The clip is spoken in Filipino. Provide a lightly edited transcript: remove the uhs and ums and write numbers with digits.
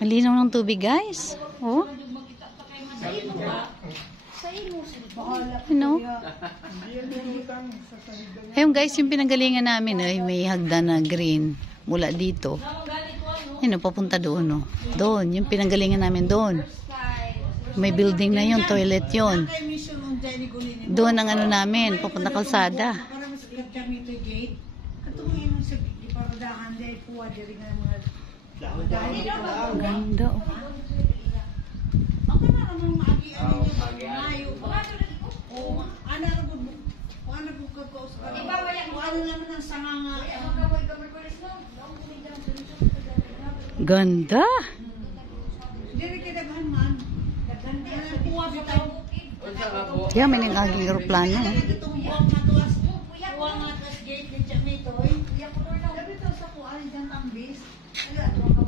Malinaw ng tubig, guys. Oh. You know? Ayun, guys, yung pinanggalingan namin ay may hagdan na green mula dito. Yun, papunta doon, oh. Doon, yung pinanggalingan namin doon. May building na yun, toilet yun. Doon ang ano namin, papunta kalsada. Ganda, oh. Ganda. Yeah, may nag-aging aeroplano.